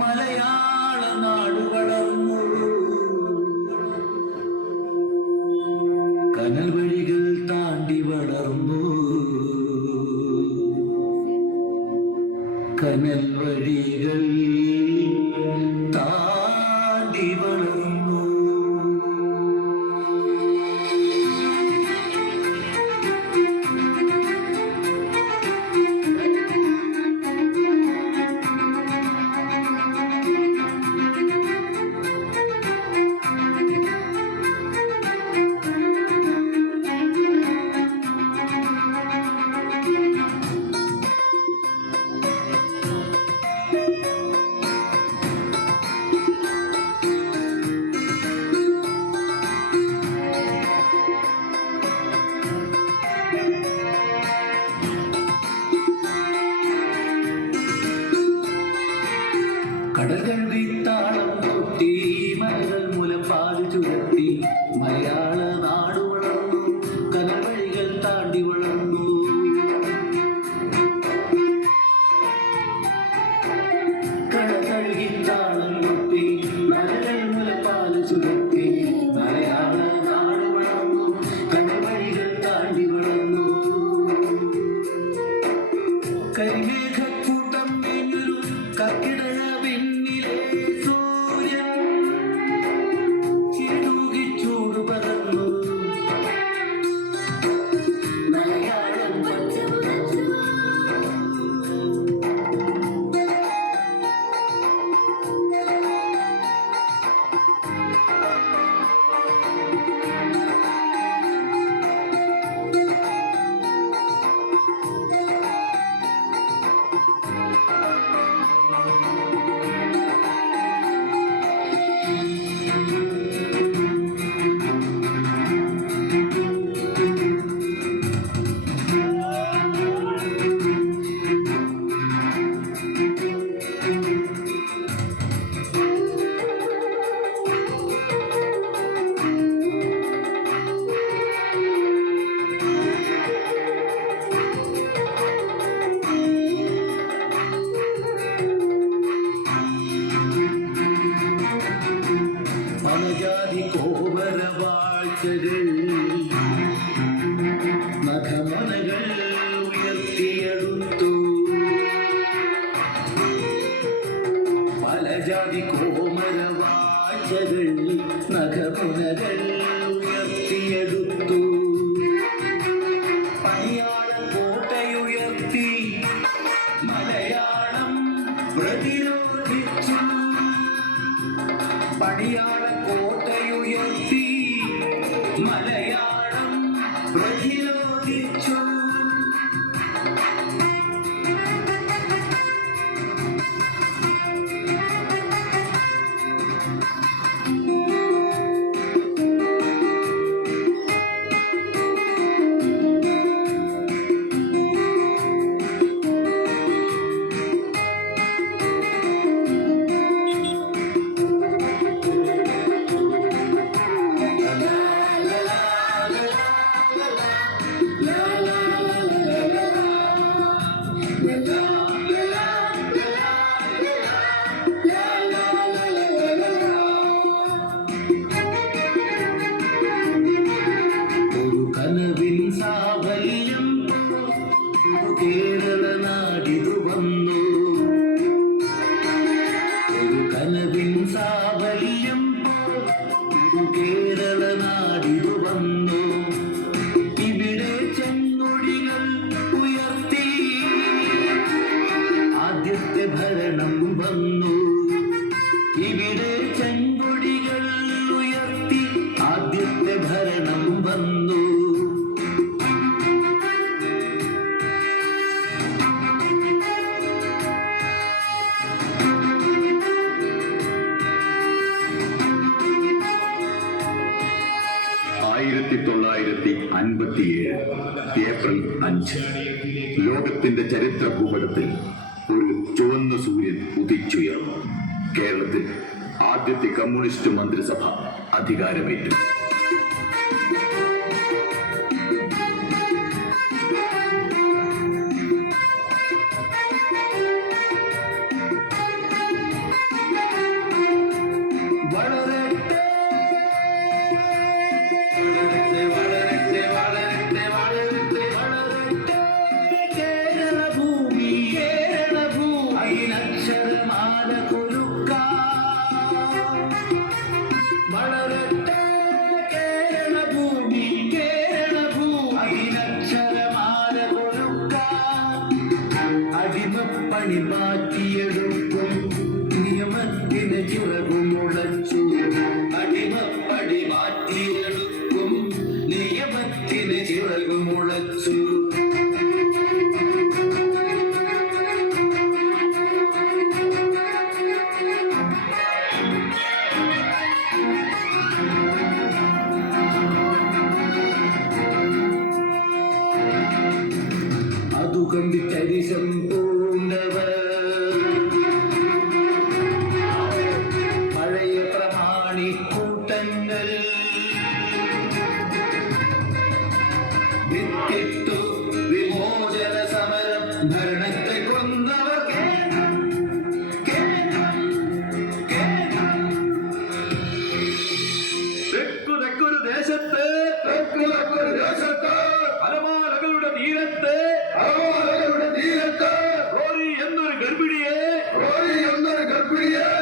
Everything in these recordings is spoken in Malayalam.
മലയാള നാടുകളർന്നു കനൽ വഴികൾ താണ്ടി വളർന്നു. കനൽ വഴികൾ താണ്ടി വളർന്നു. ഇരുപത്തിയേഴ് ഏപ്രിൽ അഞ്ച്. ലോകത്തിന്റെ ചരിത്ര ഭൂപടത്തിൽ ഒരു ചുവന്ന സൂര്യൻ ഉദിച്ചുയർന്നു. കേരളത്തിൽ ആദ്യത്തെ കമ്മ്യൂണിസ്റ്റ് മന്ത്രിസഭ അധികാരമേറ്റു. വളരെ മുളച്ചു. അതുകൊണ്ട് ചരിശം പോ மிகப்பெரிய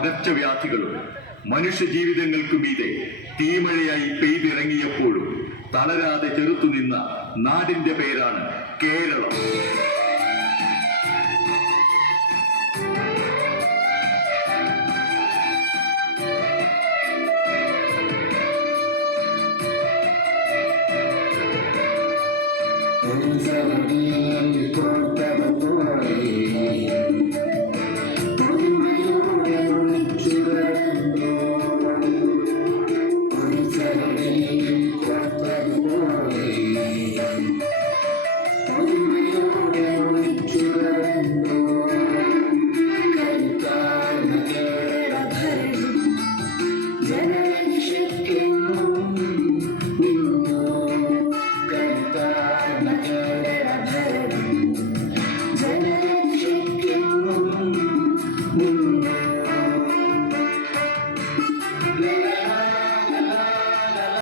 പകർച്ചവ്യാധികളും മനുഷ്യ ജീവിതങ്ങൾക്കു മീതെ തീമഴയായി പെയ്തിറങ്ങിയപ്പോഴും തളരാതെ ചെറുത്തുനിന്ന നാടിന്റെ പേരാണ് കേരളം. Yeah.